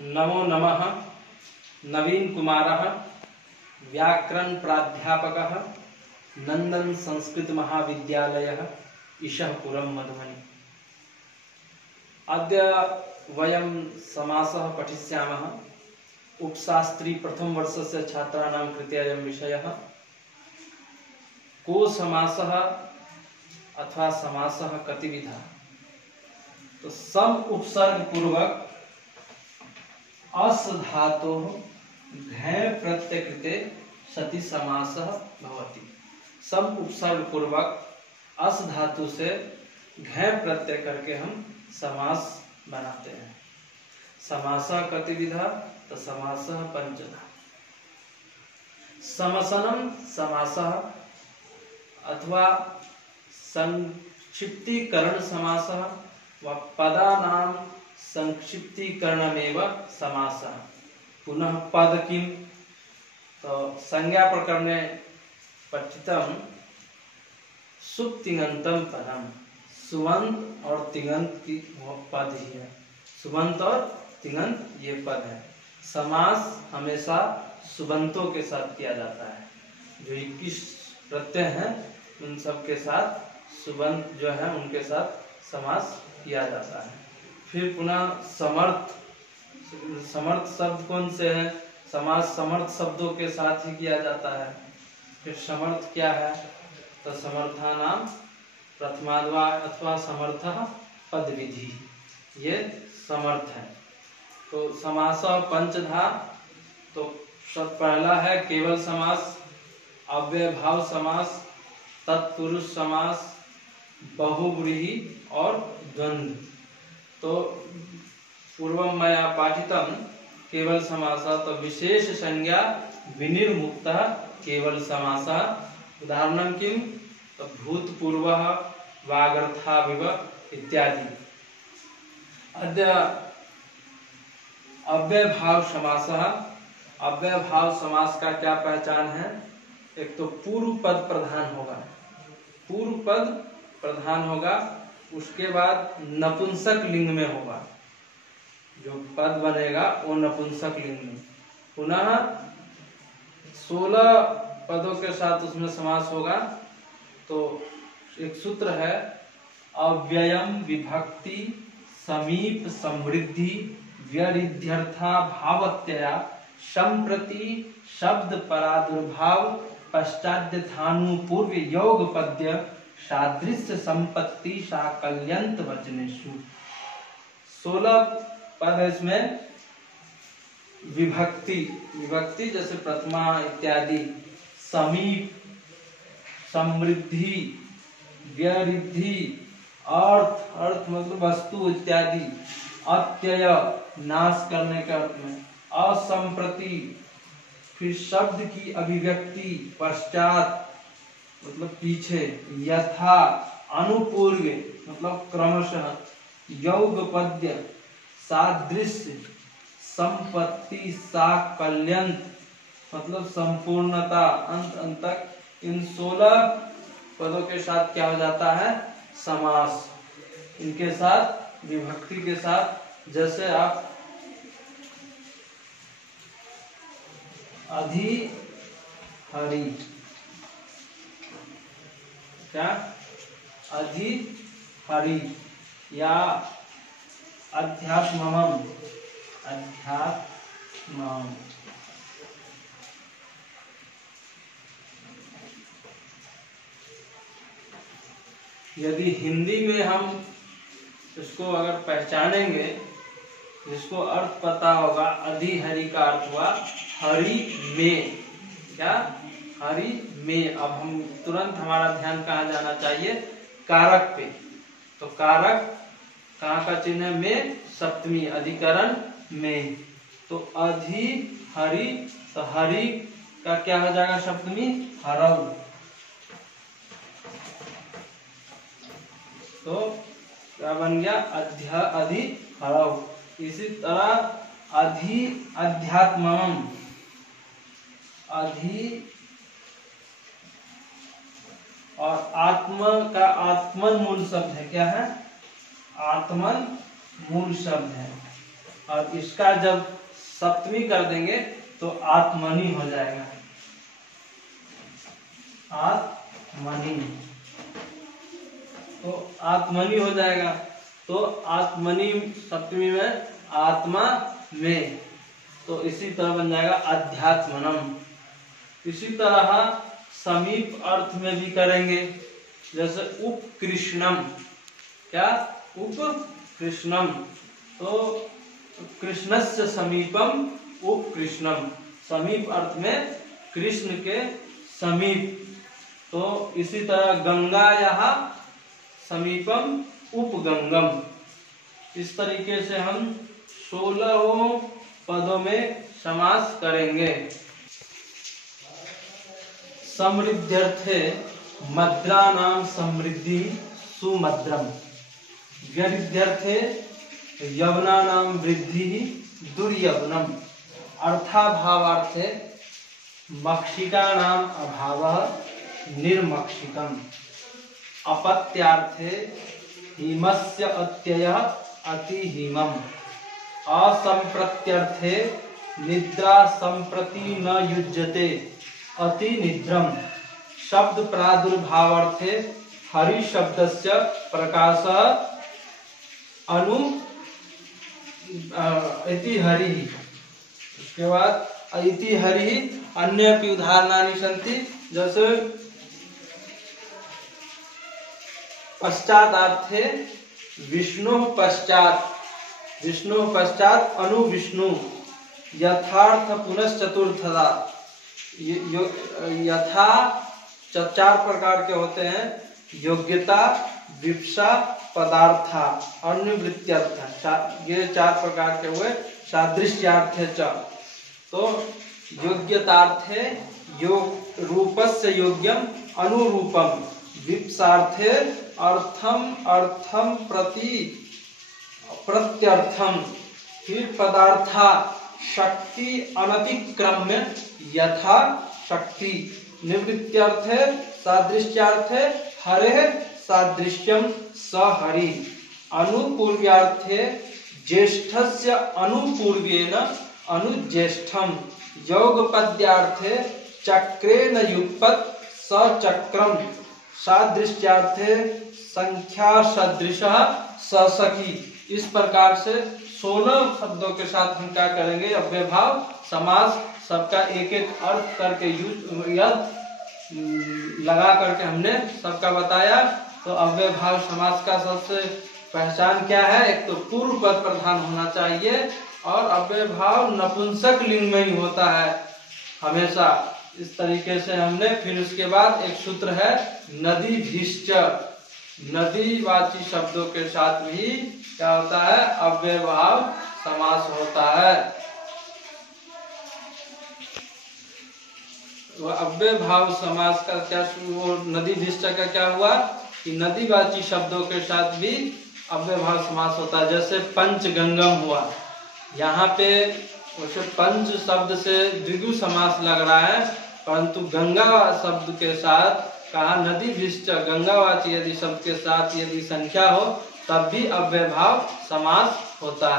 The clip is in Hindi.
नमो नमः। नवीन कुमारः, व्याकरण प्राध्यापकः, नंदन संस्कृत महाविद्यालयः, ईशःपुरं मधुबनी। अद्य वयं समासः पठिष्यामः। उपशास्त्री प्रथम वर्षस्य छात्राणां कृते अयं विषयः। को समासः अथवा समासः कतिविधः। तो सम उपसर्ग पूर्वक अस धातोः घै प्रत्यय कृते सति समासः भवति। सम उपसर्ग पूर्वक अस धातु से घै प्रत्यय करके हम समास बनाते हैं। समासः कतिविधः। तो समासः पंचधा। समसनम समासः अथवा संक्षिप्तीकरण समासः व पदानां संक्षिप्तीकरणमेव समासः। पुनः पद किम। तो संज्ञा प्रकरणे पठितम सुप तिङन्तं पदम। सुबंत और तिङन्त की पद ही है। सुबंत और तिङन्त ये पद है। समास हमेशा सुबंतों के साथ किया जाता है। जो 21 प्रत्यय हैं उन सब के साथ सुबंत जो है उनके साथ समास किया जाता है। फिर पुनः समर्थ। समर्थ शब्द कौन से है। समास समर्थ शब्दों के साथ ही किया जाता है। फिर समर्थ क्या है। तो समर्थानाम प्रथमाद्वा अथवा समर्थः पद विधि, ये समर्थ है। तो समासः पंचधा। तो सब पहला है केवल समास, अव्ययभाव समास, तत्पुरुष समास, बहुव्रीहि और द्वंद्व। तो पूर्वं मया पाठितं केवल समासः। तो विशेष संज्ञा विनिर्मुक्तः केवल समासः। उदाहरणं किम। तो भूतपूर्वः, वागर्थाविव इत्यादि। अद्य अव्ययभाव समासः। अव्ययभाव समास का क्या पहचान है। एक तो पूर्व पद प्रधान होगा। पूर्व पद प्रधान होगा। उसके बाद नपुंसक लिंग में होगा। जो पद बनेगा वो नपुंसक लिंग में। पुनः 16 पदों के साथ उसमें समास होगा। तो एक सूत्र है अव्ययम विभक्ति समीप समृद्धि व्यरिध्यर्था भावत्यया संप्रति शब्द परादुर्भाव पश्चाद्यथानु पूर्व योग पद्य सादृश्य संपत्ति साकल्यंत वचनेषु। 16 पद इसमें विभक्ति। विभक्ति जैसे प्रथमा इत्यादि, समीप, समृद्धि, व्यरिद्धि, अर्थ, अर्थ मतलब वस्तु इत्यादि, अत्यय नाश करने के अर्थ में, असंप्रति फिर शब्द की अभिव्यक्ति, पश्चात मतलब पीछे, यथा अनुपूर्व मतलब क्रमशः, योग पद्य, सादृश्य, संपत्ति, साकल्यंत मतलब संपूर्णता, अंत अंत तक। इन 16 पदों के साथ क्या हो जाता है समास। इनके साथ विभक्ति के साथ, जैसे आप अधि हरि, क्या अधि हरि या अध्यात्मम, अध्यात्मम। यदि हिंदी में हम इसको अगर पहचानेंगे, जिसको अर्थ पता होगा, अधि हरि का अर्थ हुआ हरि में। क्या हरि में। अब हम तुरंत हमारा ध्यान कहाँ जाना चाहिए, कारक पे। तो कारक कहाँ का चिन्ह है, में, सप्तमी, अधिकरण में। तो अधि हरि, तो हरि का क्या हो जाएगा सप्तमी, हरऊ। तो क्या बन गया, अधि हरऊ। इसी तरह अधि अध्यात्मम, अधि और आत्म का आत्मन मूल शब्द है। क्या है, आत्मन मूल शब्द है। और इसका जब सप्तमी कर देंगे तो आत्मनि हो जाएगा, आत्मनि। तो आत्मनि हो जाएगा। तो आत्मनि सप्तमी में आत्मा में, तो इसी तरह बन जाएगा अध्यात्मनम। इसी तरह समीप अर्थ में भी करेंगे, जैसे उपकृष्णम। क्या? उपकृष्णम। तो कृष्णस्य समीपम उपकृष्णम, समीप अर्थ में कृष्ण के समीप। तो इसी तरह गंगायाः समीपम उपगंगम। इस तरीके से हम 16 पदों में समास करेंगे। समृद्ध्यर्थे मद्राणाम समृद्धि सुमद्रम, व्यवृद्ध्यर्थे यवनानाम वृद्धि दुर्यवनम, अर्थाभावार्थे मक्षिकानाम अभावः निर्मक्षिकम, अपत्यार्थे हिमस्य अत्ययः अतिहिमम्, असंप्रत्यर्थे निद्रा संप्रति न युज्यते अति निद्रम, शब्द प्रादुर्भावार्थे हरि शब्दस्य प्रकाशः अनु इति हरि। उसके बाद इति हरि अन्यपि उदाहरणानि सन्ति, जैसे पश्चादार्थे विष्णु पश्चात, विष्णु पश्चात अनु विष्णु, यथार्थ पुनश्चतुर्थदा। यथा 4 प्रकार के होते हैं, योग्यता, विप्सा, पदार्था, अनुवृत्त्यर्थ। ये 4 प्रकार के हुए। सादृश्यार्थे च, तो योग्यतार्थे योग रूपस्य योग्यम अनुरूपम, विप्सार्थे अर्थम अर्थम प्रति प्रत्यर्थम, फिर पदार्था शक्ति अनतिक्रम्य यथा शक्ति, निवृत्त्यर्थे सादृश्यार्थे हरे सादृश्यम स हरि, अनुपूर्व्यार्थे ज्येष्ठस्य अनुपूर्वेन अनुज्येष्ठम, योगपद्यार्थे चक्रेण युगपत् स चक्रम, सादृश्यार्थे संख्या सदृशः स सखी। इस प्रकार से 16 शब्दों के साथ हम क्या करेंगे, अव्ययभाव समास, सबका एक एक अर्थ करके लगा करके हमने सबका बताया। तो अव्ययभाव समास का सबसे पहचान क्या है, एक तो पूर्व पद प्रधान होना चाहिए, और अव्ययभाव नपुंसक लिंग में ही होता है हमेशा। इस तरीके से हमने, फिर उसके बाद एक सूत्र है नदीभिश्च, नदीवाची शब्दों के साथ भी क्या होता है, अव्ययभाव समास होता है। अव्ययभाव समास का क्या, वो नदीभिश्च का क्या हुआ कि नदीवाची शब्दों के साथ भी अव्ययभाव समास होता है। जैसे पंचगंगम हुआ, यहाँ पे वैसे पंच शब्द से द्विगु समास लग रहा है, परंतु गंगा शब्द के साथ कहा नदीभिश्च, गंगावाची यदि शब्द के साथ यदि संख्या हो तब भी अव्ययभाव समास होता है।